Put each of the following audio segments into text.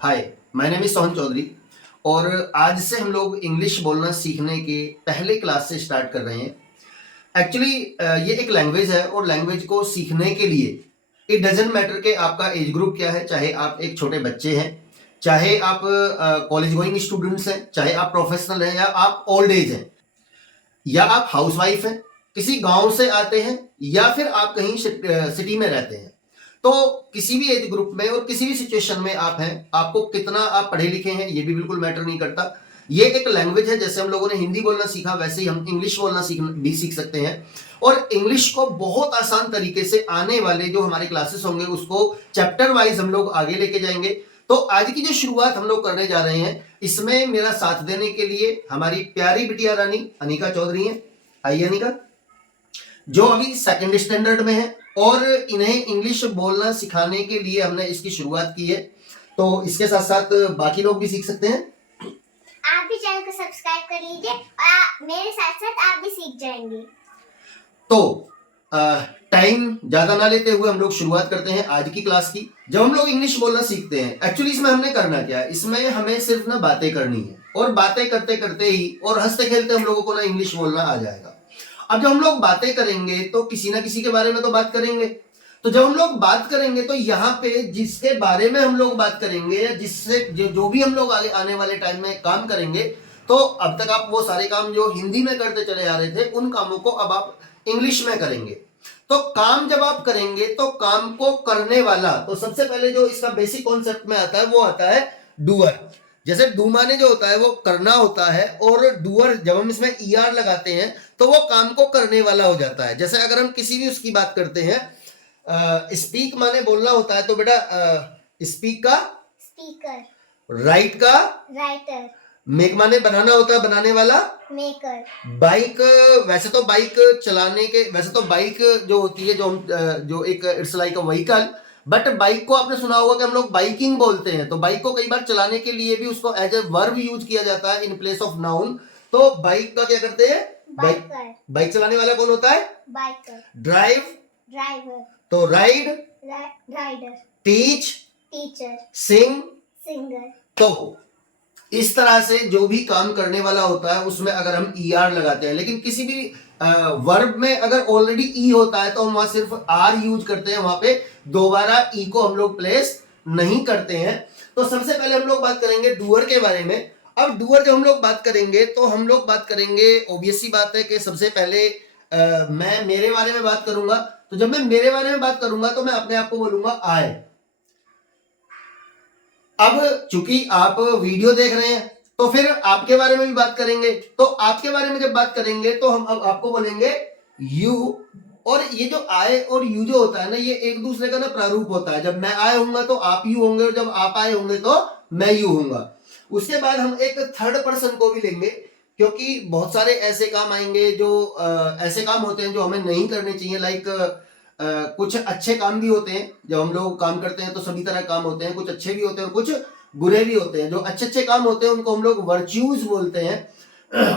Hi, my name is Sohan Chaudhary और आज से हम लोग इंग्लिश बोलना सीखने के पहले क्लास से स्टार्ट कर रहे हैं। एक्चुअली ये एक लैंग्वेज है और लैंग्वेज को सीखने के लिए इट डजेंट मैटर कि आपका एज ग्रुप क्या है, चाहे आप एक छोटे बच्चे हैं, चाहे आप कॉलेज गोइंग स्टूडेंट्स हैं, चाहे आप प्रोफेशनल हैं या आप ओल्ड एज हैं या आप हाउसवाइफ हैं, किसी गांव से आते हैं या फिर आप कहीं सिटी में रहते हैं। तो किसी भी एज ग्रुप में और किसी भी सिचुएशन में आप हैं, आपको कितना आप पढ़े लिखे हैं ये भी बिल्कुल मैटर नहीं करता। ये एक लैंग्वेज है, जैसे हम लोगों ने हिंदी बोलना सीखा वैसे ही हम इंग्लिश बोलना भी सीख सकते हैं। और इंग्लिश को बहुत आसान तरीके से आने वाले जो हमारे क्लासेस होंगे उसको चैप्टर वाइज हम लोग आगे लेके जाएंगे। तो आज की जो शुरुआत हम लोग करने जा रहे हैं, इसमें मेरा साथ देने के लिए हमारी प्यारी बिटिया रानी अनिका चौधरी हैं। आइए अनिका, जो अभी सेकंड स्टैंडर्ड में है और इन्हें इंग्लिश बोलना सिखाने के लिए हमने इसकी शुरुआत की है। तो इसके साथ साथ बाकी लोग भी सीख सकते हैं। आप भी चैनल को सब्सक्राइब कर लीजिए और मेरे साथ साथ आप भी सीख जाएंगे। तो टाइम ज्यादा ना लेते हुए हम लोग शुरुआत करते हैं आज की क्लास की। जब हम लोग इंग्लिश बोलना सीखते हैं, एक्चुअली इसमें हमने करना क्या है, इसमें हमें सिर्फ ना बातें करनी है और बातें करते करते ही और हंसते खेलते हम लोगों को ना इंग्लिश बोलना आ जाएगा। अब जब हम लोग बातें करेंगे तो किसी ना किसी के बारे में तो बात करेंगे। तो जब हम लोग बात करेंगे तो यहाँ पे जिसके बारे में हम लोग बात करेंगे या जिससे जो भी हम लोग आगे आने वाले टाइम में काम करेंगे, तो अब तक आप वो सारे काम जो हिंदी में करते चले आ रहे थे उन कामों को अब आप इंग्लिश में करेंगे। तो काम जब आप करेंगे तो काम को करने वाला, तो सबसे पहले जो इसका बेसिक कॉन्सेप्ट में आता है वो आता है डूअर। जैसे डू माने जो होता है वो करना होता है और डूअर जब हम इसमें ईआर लगाते हैं तो वो काम को करने वाला हो जाता है। जैसे अगर हम किसी भी उसकी बात करते हैं, स्पीक माने बोलना होता है, तो बेटा स्पीक का स्पीकर, राइट का राइटर, मेक माने बनाना होता है, बनाने वाला मेकर, बाइक। वैसे तो बाइक चलाने के, वैसे तो बाइक जो होती है जो हम जो एक it's like a vehicle, but bike को आपने सुना होगा कि हम लोग बाइकिंग बोलते हैं। तो बाइक को कई बार चलाने के लिए भी उसको एज ए वर्ब यूज किया जाता है इन प्लेस ऑफ नाउन। तो बाइक का क्या करते हैं, बाइक चलाने वाला कौन होता है, बाइकर, ड्राइव, ड्राइवर, तो राइड, राइडर, टीच, टीचर, सिंग। सिंगर। तो इस तरह से जो भी काम करने वाला होता है उसमें अगर हम ईआर लगाते हैं, लेकिन किसी भी वर्ब में अगर ऑलरेडी ई होता है तो हम वहां सिर्फ आर यूज करते हैं, वहां पे दोबारा ई को हम लोग प्लेस नहीं करते हैं। तो सबसे पहले हम लोग बात करेंगे डूअर के बारे में। अब डूअर जब हम लोग बात करेंगे तो हम लोग बात करेंगे, ऑब्वियस सी बात है कि सबसे पहले मैं मेरे बारे में बात करूंगा। तो जब मैं मेरे बारे में बात करूंगा तो मैं अपने आप को बोलूंगा आई। अब चूंकि आप वीडियो देख रहे हैं तो फिर आपके बारे में भी बात करेंगे। तो आपके बारे में जब बात करेंगे तो हम अब आपको बोलेंगे यू। और ये जो आए और यू जो होता है ना, ये एक दूसरे का ना प्रारूप होता है। जब मैं आए होऊंगा तो आप यू होंगे और जब आप आए होंगे तो मैं यू होऊंगा। उसके बाद हम एक थर्ड पर्सन को भी लेंगे, क्योंकि बहुत सारे ऐसे काम आएंगे जो ऐसे काम होते हैं जो हमें नहीं करने चाहिए। लाइक कुछ अच्छे काम भी होते हैं, जब हम लोग काम करते हैं तो सभी तरह काम होते हैं, कुछ अच्छे भी होते हैं और कुछ बुरे भी होते हैं। जो अच्छे अच्छे काम होते हैं उनको हम लोग वर्च्यूज बोलते हैं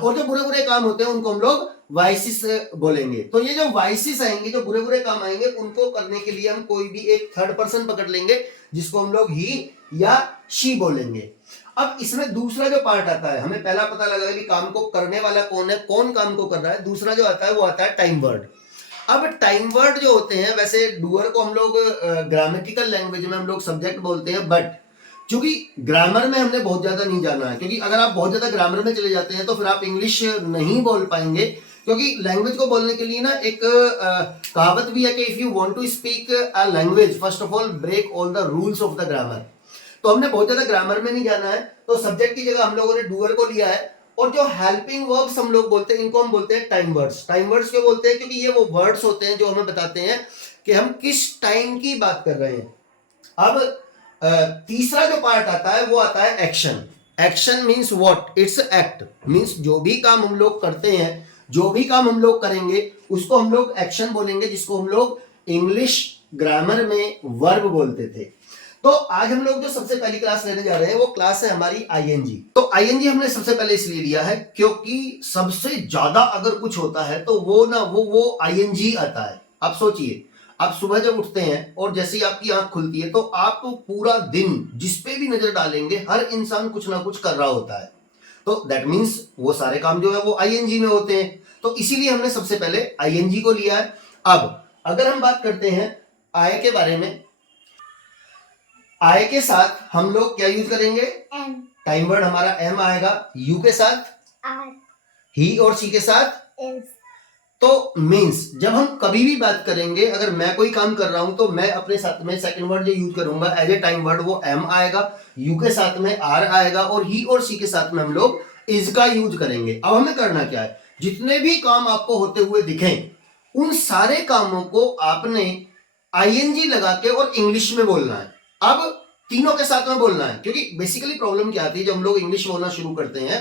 और जो बुरे बुरे काम होते हैं उनको हम लोग वाइसिस बोलेंगे। तो ये जो वाइसिस आएंगे, जो बुरे बुरे काम आएंगे, उनको करने के लिए हम कोई भी एक थर्ड पर्सन पकड़ लेंगे जिसको हम लोग ही या शी बोलेंगे। अब इसमें दूसरा जो पार्ट आता है, हमें पहला पता लगा कि काम को करने वाला कौन है, कौन काम को कर रहा है। दूसरा जो आता है वो आता है टाइम वर्ड। अब टाइम वर्ड जो होते हैं, वैसे डूअर को हम लोग ग्रामेटिकल लैंग्वेज में हम लोग सब्जेक्ट बोलते हैं, बट चूंकि ग्रामर में हमने बहुत ज्यादा नहीं जाना है, क्योंकि अगर आप बहुत ज्यादा ग्रामर में चले जाते हैं तो फिर आप इंग्लिश नहीं बोल पाएंगे। क्योंकि लैंग्वेज को बोलने के लिए ना एक कहावत भी है कि if you want to speak a language first of all break all the rules of the grammar. तो हमने बहुत ज्यादा ग्रामर में नहीं जाना है, तो सब्जेक्ट की जगह हम लोगों ने डूअर को लिया है। और जो हेल्पिंग वर्ब्स हम लोग बोलते हैं इनको हम बोलते हैं टाइम वर्ड्स। टाइम वर्ड्स क्यों बोलते हैं, क्योंकि ये वो वर्ड्स होते हैं जो हमें बताते हैं कि हम किस टाइम की बात कर रहे हैं। अब तीसरा जो पार्ट आता है वो आता है action. Action means what, it's act. Means जो भी काम हम लोग करते हैं, जो भी काम हम लोग करेंगे उसको हम लोग एक्शन बोलेंगे, जिसको हम लोग इंग्लिश ग्रामर में वर्ब बोलते थे। तो आज हम लोग जो सबसे पहली क्लास लेने जा रहे हैं वो क्लास है हमारी आईएनजी। तो आईएनजी हमने सबसे पहले इसलिए लिया है क्योंकि सबसे ज्यादा अगर कुछ होता है तो वो ना वो आईएनजी आता है। आप सोचिए, आप सुबह जब उठते हैं और जैसे ही आपकी आंख खुलती है तो आप पूरा दिन जिस पे भी नजर डालेंगे हर इंसान कुछ ना कुछ कर रहा होता है, तो दैट मीन्स वो सारे काम जो है वो आईएनजी में होते हैं। तो इसीलिए हमने सबसे पहले आईएनजी को लिया है। अब अगर हम बात करते हैं आय के बारे में, आय के साथ हम लोग क्या यूज करेंगे? एम, टाइम वर्ड हमारा एम आएगा। यू के साथ आर, ही और शी के साथ इज। तो मीन्स जब हम कभी भी बात करेंगे, अगर मैं कोई काम कर रहा हूं तो मैं अपने साथ में सेकंड वर्ड जो यूज करूंगा एज ए टाइम वर्ड वो एम आएगा, यू के साथ में आर आएगा और ही और सी के साथ में हम लोग इज का यूज करेंगे। अब हमें करना क्या है, जितने भी काम आपको होते हुए दिखें उन सारे कामों को आपने आईएनजी लगा के और इंग्लिश में बोलना है। अब तीनों के साथ में बोलना है, क्योंकि बेसिकली प्रॉब्लम क्या आती है जब हम लोग इंग्लिश बोलना शुरू करते हैं,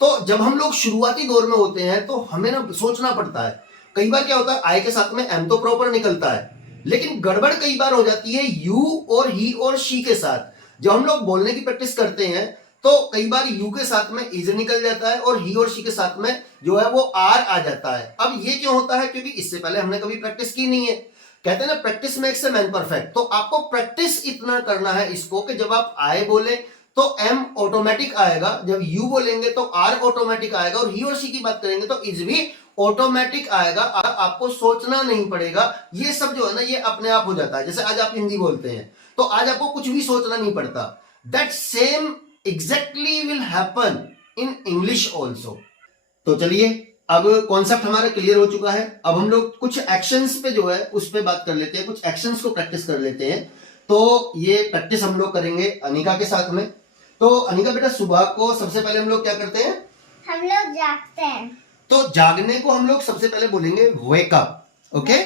तो जब हम लोग शुरुआती दौर में होते हैं तो हमें ना सोचना पड़ता है। कई बार क्या होता है आई के साथ में एम तो प्रॉपर निकलता है, लेकिन गड़बड़ कई बार हो जाती है यू और ही और शी के साथ। जब हम लोग बोलने की प्रैक्टिस करते हैं तो कई बार यू के साथ में इज निकल जाता है और ही और शी के साथ में जो है वो आर आ जाता है। अब ये क्यों होता है? क्योंकि इससे पहले हमने कभी प्रैक्टिस की नहीं है। कहते हैं ना practice makes a man perfect. तो आपको प्रैक्टिस इतना करना है इसको कि जब आप आए बोले तो एम ऑटोमेटिक आएगा, जब यू बोलेंगे तो आर ऑटोमेटिक आएगा और ही और सी की बात करेंगे तो इज भी ऑटोमेटिक आएगा। आपको सोचना नहीं पड़ेगा, ये सब जो है ना ये अपने आप हो जाता है। जैसे आज आप हिंदी बोलते हैं तो आज आपको कुछ भी सोचना नहीं पड़ता। That same exactly will happen in English also. तो चलिए अब कॉन्सेप्ट हमारा क्लियर हो चुका है। अब हम लोग कुछ एक्शंस पे जो है उस पे बात कर लेते हैं, कुछ एक्शंस को प्रैक्टिस कर लेते हैं। तो ये प्रैक्टिस हम लोग करेंगे अनिका के साथ में। तो अनिका बेटा सुबह को सबसे पहले हम लोग क्या करते हैं? हम लोग जागते हैं। तो जागने को हम लोग सबसे पहले बोलेंगे वेक अप। ओके,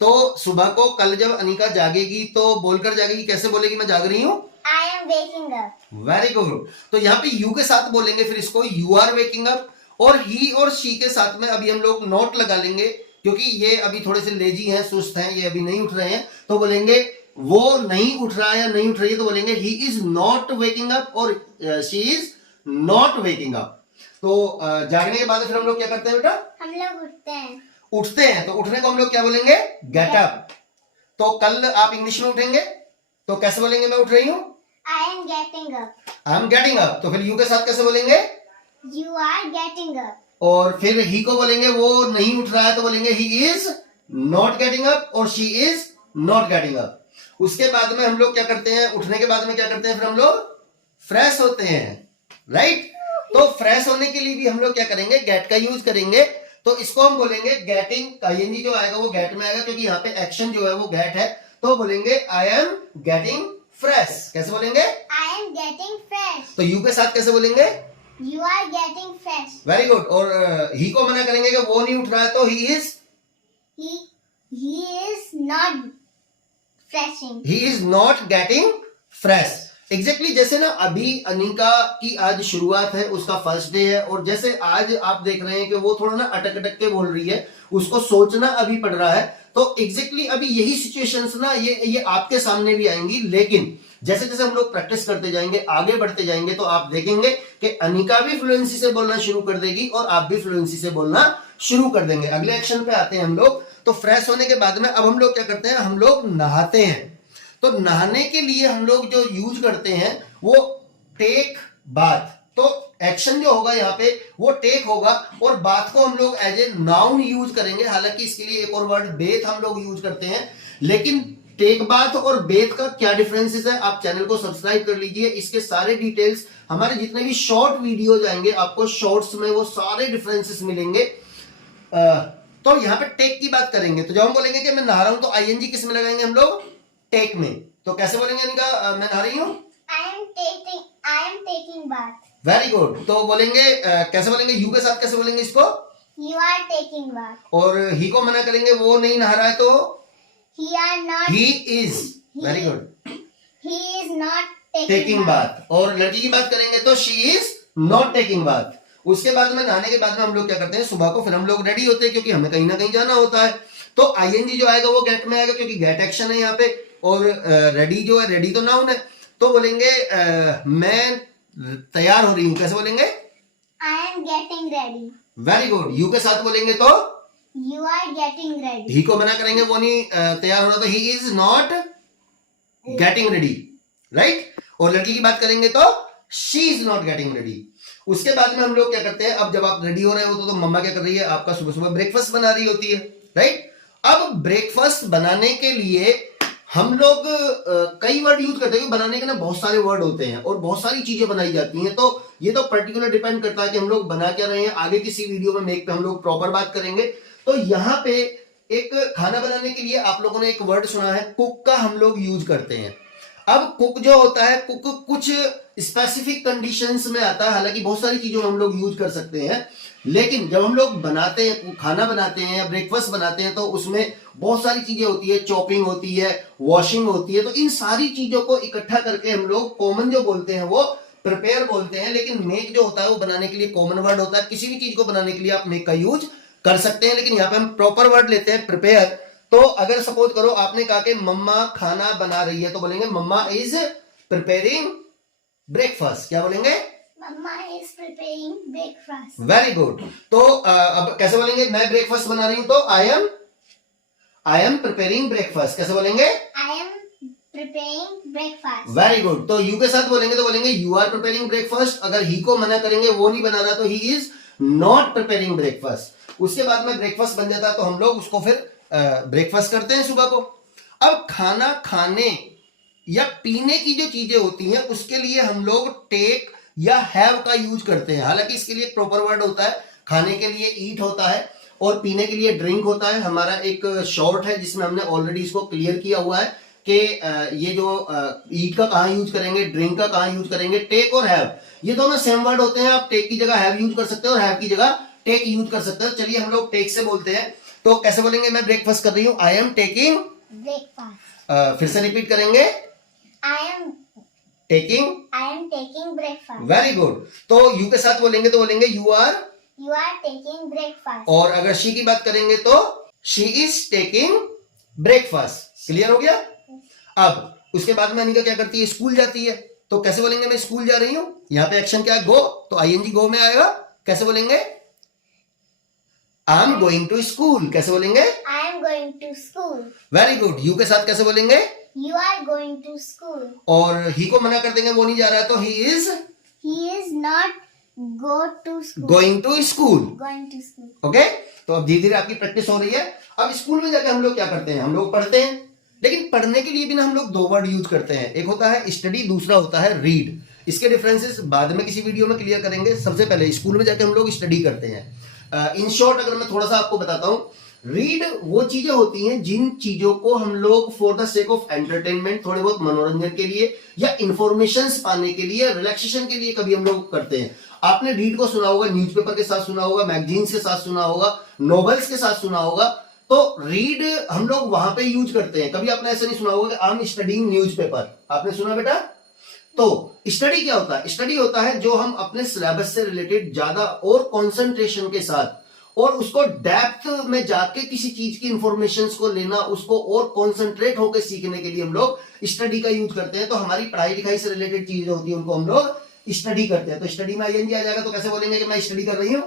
तो सुबह को कल जब अनिका जागेगी तो बोलकर जागेगी, कैसे बोलेगी? मैं जाग रही हूँ, I am waking up. Very good. तो यहाँ पे यू के साथ बोलेंगे फिर इसको यू आर वेकिंग अप। और ही और शी के साथ में अभी हम लोग नॉट लगा लेंगे, क्योंकि ये अभी थोड़े से लेजी हैं, सुस्त हैं, ये अभी नहीं उठ रहे हैं। तो बोलेंगे वो नहीं उठ रहा है या नहीं उठ रही है, तो बोलेंगे he is not waking up और she is not waking up. तो जागने के बाद फिर हम लोग क्या करते हैं बेटा? हम लोग उठते हैं। उठते हैं, तो उठने को हम लोग क्या बोलेंगे? Get up. तो कल आप इंग्लिश में उठेंगे तो कैसे बोलेंगे? मैं उठ रही हूँ, I am getting up. I am getting up. तो फिर यू के साथ कैसे बोलेंगे? You are getting up. और फिर ही को बोलेंगे वो नहीं उठ रहा है तो बोलेंगे he is not getting up और she is not getting up. उसके बाद में हम लोग क्या करते हैं? उठने के बाद में क्या करते हैं? फिर हम लोग फ्रेश होते हैं, राइट? तो फ्रेश होने के लिए भी हम लोग क्या करेंगे? गेट का यूज करेंगे। तो इसको हम बोलेंगे गेटिंग। आईएनजी जो आएगा वो गेट में आएगा, क्योंकि यहाँ पे एक्शन जो है वो गेट है। तो बोलेंगे आई एम गेटिंग फ्रेश। कैसे बोलेंगे? I am getting fresh. तो यू के साथ कैसे बोलेंगे? You are getting fresh. Very good. और ही को मना करेंगे कि वो नहीं उठ रहा है, तो he is not freshing. He is not getting fresh. Exactly जैसे ना अभी अनिका की आज शुरुआत है, उसका फर्स्ट डे है, और जैसे आज आप देख रहे हैं कि वो थोड़ा ना अटक अटक के बोल रही है, उसको सोचना अभी पड़ रहा है। तो एग्जैक्टली अभी यही सिचुएशंस ना ये आपके सामने भी आएंगी। लेकिन जैसे जैसे हम लोग प्रैक्टिस करते जाएंगे, आगे बढ़ते जाएंगे, तो आप देखेंगे कि अनिका भी फ्लुएंसी से बोलना शुरू कर देगी और आप भी फ्लुएंसी से बोलना शुरू कर देंगे। अगले एक्शन पे आते हैं हम लोग। तो फ्रेश होने के बाद में अब हम लोग क्या करते हैं? हम लोग नहाते हैं। तो नहाने के लिए हम लोग जो यूज करते हैं वो टेक बाथ। तो एक्शन जो होगा यहाँ पे वो टेक होगा, और बाथ को हम लोग एज ए नाउन यूज करेंगे। हालांकि इसके लिए एक और वर्ड बेथ हम लोग यूज करते हैं, लेकिन टेक बाथ और बेथ का क्या डिफरेंसेस है आप चैनल को सब्सक्राइब कर लीजिए। इसके सारे डिटेल्स हमारे जितने भी शॉर्ट वीडियो जाएंगे आपको शॉर्ट्स में वो सारे डिफरेंसेस मिलेंगे। तो यहाँ पे टेक की बात करेंगे, तो जब हम बोलेंगे कि मैं नहा रहा हूं तो आईएनजी किस में लगाएंगे? हम लोग टेक में। तो कैसे बोलेंगे अनिका? मैं नहा रही हूँ, I am taking bath. Very good. तो बोलेंगे कैसे बोलेंगे? यू के साथ कैसे बोलेंगे इसको? You are taking bath. और ही को मना करेंगे वो नहीं नहा रहा है, तो he are not. He is, very good, he is not taking bath. और लड़की की बात करेंगे तो she is not taking bath. उसके बाद में नहाने के बाद में हम लोग क्या करते हैं? सुबह को फिर हम लोग रेडी होते हैं, क्योंकि हमें कहीं ना कहीं जाना होता है। तो आईएनजी जो आएगा वो गेट में आएगा, क्योंकि गेट एक्शन है यहाँ पे। और रेडी जो है, रेडी तो नाउन है, तो बोलेंगे मैं तैयार हो रही हूं। कैसे बोलेंगे? I am getting ready. Very good. You के साथ बोलेंगे तो You are getting ready. ही को मना करेंगे वो नहीं तैयार हो रहा, तो he is not getting ready, right. और लड़की की बात करेंगे तो she is not getting ready. उसके बाद में हम लोग क्या करते हैं, अब जब आप रेडी हो रहे हो तो मम्मा क्या कर रही है, आपका सुबह सुबह ब्रेकफास्ट बना रही होती है, राइट। अब ब्रेकफास्ट बनाने के लिए हम लोग कई वर्ड यूज करते हैं, बनाने के ना बहुत सारे वर्ड होते हैं और बहुत सारी चीजें बनाई जाती हैं, तो ये तो पर्टिकुलर डिपेंड करता है कि हम लोग बना क्या रहे हैं। आगे किसी वीडियो में मेक पे हम लोग प्रॉपर बात करेंगे। तो यहाँ पे एक खाना बनाने के लिए आप लोगों ने एक वर्ड सुना है, कुक का हम लोग यूज करते हैं। अब कुक जो होता है, कुक कुछ स्पेसिफिक कंडीशंस में आता है, हालांकि बहुत सारी चीजों में हम लोग यूज कर सकते हैं, लेकिन जब हम लोग बनाते हैं, खाना बनाते हैं या ब्रेकफास्ट बनाते हैं, तो उसमें बहुत सारी चीजें होती है, चॉपिंग होती है, वॉशिंग होती है, तो इन सारी चीजों को इकट्ठा करके हम लोग कॉमन जो बोलते हैं वो प्रिपेयर बोलते हैं। लेकिन मेक जो होता है वो बनाने के लिए कॉमन वर्ड होता है। किसी भी चीज को बनाने के लिए आप मेक का यूज कर सकते हैं, लेकिन यहाँ पे हम प्रॉपर वर्ड लेते हैं प्रिपेयर। तो अगर सपोज करो आपने कहा कि मम्मा खाना बना रही है, तो बोलेंगे मम्मा इज प्रिपेयरिंग ब्रेकफास्ट। क्या बोलेंगे? Mama is preparing breakfast. Very good. तो अब कैसे बोलेंगे, मैं ब्रेकफास्ट बना रही हूं, तो आई एम प्रिपेयरिंग ब्रेकफास्ट। कैसे बोलेंगे? I am preparing breakfast. Very good. तो यू के साथ बोलेंगे तो बोलेंगे यू आर प्रिपेयरिंग ब्रेकफास्ट। अगर ही को मना करेंगे, वो नहीं बना रहा, तो he is not preparing breakfast. उसके बाद में ब्रेकफास्ट बन जाता है, तो हम लोग उसको फिर ब्रेकफास्ट करते हैं सुबह को। अब खाना खाने या पीने की जो चीजें होती हैं, उसके लिए हम लोग टेक या हैव का यूज करते हैं। हालांकि इसके लिए प्रॉपर वर्ड होता है। खाने के लिए ईट होता है और पीने के लिए ड्रिंक होता है। हमारा एक शॉर्ट है जिसमें हमने ऑलरेडी इसको क्लियर किया हुआ है कि ये जो ईट का कहां यूज करेंगे, ड्रिंक का कहां यूज करेंगे। टेक और हैव ये दोनों सेम वर्ड होते हैं। आप टेक की जगह हैव यूज कर सकते हैं और हैव की जगह टेक यूज कर सकते हैं। चलिए हम लोग टेक से बोलते हैं। तो कैसे बोलेंगे, मैं ब्रेकफास्ट कर रही हूं, आई एम टेकिंग Breakfast. फिर से रिपीट करेंगे, I am taking breakfast. Very good. तो यू के साथ बोलेंगे तो बोलेंगे You are taking breakfast. और अगर शी की बात करेंगे तो she is taking breakfast. Clear हो गया। अब उसके बाद में अनिका क्या करती है, स्कूल जाती है। तो कैसे बोलेंगे, मैं स्कूल जा रही हूं। यहाँ पे एक्शन क्या है, गो, तो आईएनजी गो में आएगा। कैसे बोलेंगे, I am going to school. कैसे बोलेंगे, I am going to school. Very good. You के साथ कैसे बोलेंगे, You are going to school. और ही को मना कर देंगे, वो नहीं जा रहा है, तो he is He is not go to school. Going to school. Going to school. Okay. तो अब धीरे धीरे आपकी प्रैक्टिस हो रही है। अब स्कूल में जाके हम लोग क्या करते हैं, हम लोग पढ़ते हैं। लेकिन पढ़ने के लिए भी ना हम लोग दो वर्ड यूज करते हैं, एक होता है स्टडी, दूसरा होता है रीड। इसके डिफरेंसेस बाद में किसी वीडियो में क्लियर करेंगे। सबसे पहले स्कूल में जाके हम लोग स्टडी करते हैं। इन शॉर्ट अगर मैं थोड़ा सा आपको बताता हूं, रीड वो चीजें होती हैं जिन चीजों को हम लोग for the sake of entertainment, थोड़े बहुत मनोरंजन के लिए या इंफॉर्मेशन पाने के लिए, रिलैक्सेशन के लिए कभी हम लोग करते हैं। आपने रीड को सुना होगा, न्यूज़पेपर के साथ सुना होगा, मैगजीन्स के साथ सुना होगा, नॉवेल्स के साथ सुना होगा। तो रीड हम लोग वहां पे यूज करते हैं। कभी आपने ऐसा नहीं सुना होगा कि आई एम स्टडीइंग न्यूज़पेपर। आपने सुना बेटा? तो स्टडी क्या होता है, स्टडी होता है जो हम अपने सिलेबस से रिलेटेड ज्यादा और कंसंट्रेशन के साथ और उसको डेप्थ में जाके किसी चीज की इंफॉर्मेशन को लेना, उसको और कंसंट्रेट होकर सीखने के लिए हम लोग स्टडी का यूज करते हैं। तो हमारी पढ़ाई लिखाई से रिलेटेड चीजें होती है, उनको हम लोग स्टडी करते हैं। तो स्टडी में आईएनजी आ जाएगा। तो कैसे बोलेंगे कि मैं स्टडी कर रही हूं,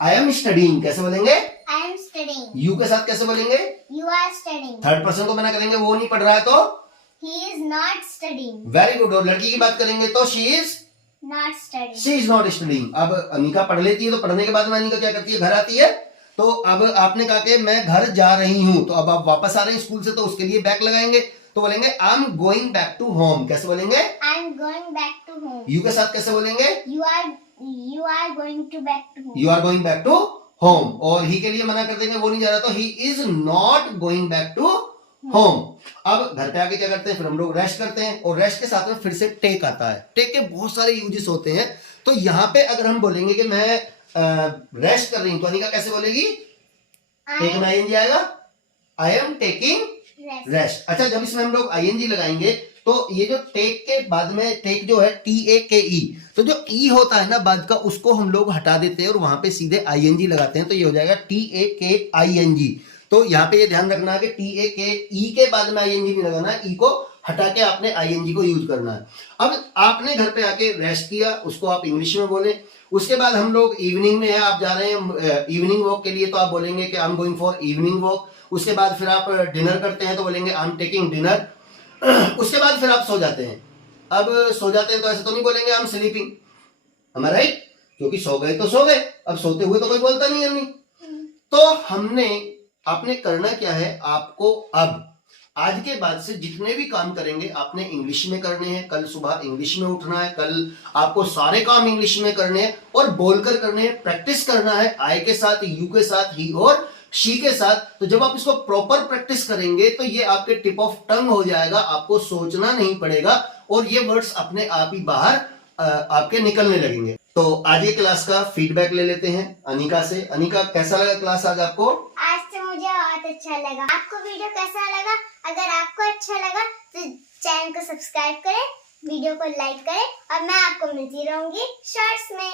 आई एम स्टडीइंग। कैसे बोलेंगे, I am studying. यू के साथ कैसे बोलेंगे, You are studying. Third person को मना करेंगे, वो नहीं पढ़ रहा है, तो He is not studying. Very good. और लड़की की बात करेंगे तो she is Not studying. She is not studying. अब अनिका पढ़ लेती है, तो पढ़ने के बाद में अनिका क्या करती है, घर आती है। तो अब आपने कहा कि मैं घर जा रही हूं, तो अब आप वापस आ रहे हैं स्कूल से, तो उसके लिए बैक लगाएंगे। तो बोलेंगे I am going back to home. कैसे बोलेंगे, I am going back to home. You के साथ कैसे बोलेंगे, You are going to back to home. You are going back to home. और ही के लिए मना कर देंगे, वो नहीं जा रहा, तो he is not going back to home. अब घर पे आके क्या करते हैं, फिर हम लोग रेस्ट करते हैं और रेस्ट के साथ में फिर से टेक आता है। टेक के बहुत सारे यूजेस होते हैं। तो यहाँ पे अगर हम बोलेंगे कि मैं रेस्ट कर रही हूं, तो अनिका कैसे बोलेगी, टेक में आईएनजी आएगा, I am taking Rest. Rest. अच्छा, जब इसमें हम लोग आईएनजी लगाएंगे तो ये जो टेक के बाद में टेक जो है TAKE, तो जो ई होता है ना बाद का, उसको हम लोग हटा देते हैं और वहां पे सीधे आईएनजी लगाते हैं। तो ये हो जाएगा TAKING। तो यहाँ पे ये ध्यान रखना है कि TAKE के बाद में आईएनजी नहीं लगाना, ई को हटा के आपने आईएनजी को यूज करना है। अब आपने घर पे आके रेस्ट किया, उसको आप इंग्लिश में बोले। उसके बाद हम लोग इवनिंग में है, आप जा रहे हैं इवनिंग वॉक के लिए, तो आप बोलेंगे कि आई am going for evening walk. उसके बाद फिर आप डिनर करते हैं तो बोलेंगे आई एम टेकिंग डिनर। उसके बाद फिर आप सो जाते हैं। अब सो जाते हैं तो ऐसे तो नहीं बोलेंगे आई एम स्लीपिंग, हमारा राइट, क्योंकि सो गए तो सो गए, अब सोते हुए तो कोई बोलता नहीं है। तो आपने करना क्या है, आपको अब आज के बाद से जितने भी काम करेंगे आपने इंग्लिश में करने हैं। कल सुबह इंग्लिश में उठना है, कल आपको सारे काम इंग्लिश में करने हैं और बोलकर करने हैं। प्रैक्टिस करना है आई के साथ, यू के साथ, ही और शी के साथ। तो जब आप इसको प्रॉपर प्रैक्टिस करेंगे तो ये आपके टिप ऑफ टंग हो जाएगा, आपको सोचना नहीं पड़ेगा और ये वर्ड्स अपने आप ही बाहर आपके निकलने लगेंगे। तो आज ये क्लास का फीडबैक ले लेते हैं अनिका से। अनिका, कैसा लगा क्लास आज आपको? आज तो मुझे बहुत अच्छा लगा। आपको वीडियो कैसा लगा? अगर आपको अच्छा लगा तो चैनल को सब्सक्राइब करें, वीडियो को लाइक करें और मैं आपको मिलती रहूंगी शॉर्ट्स में।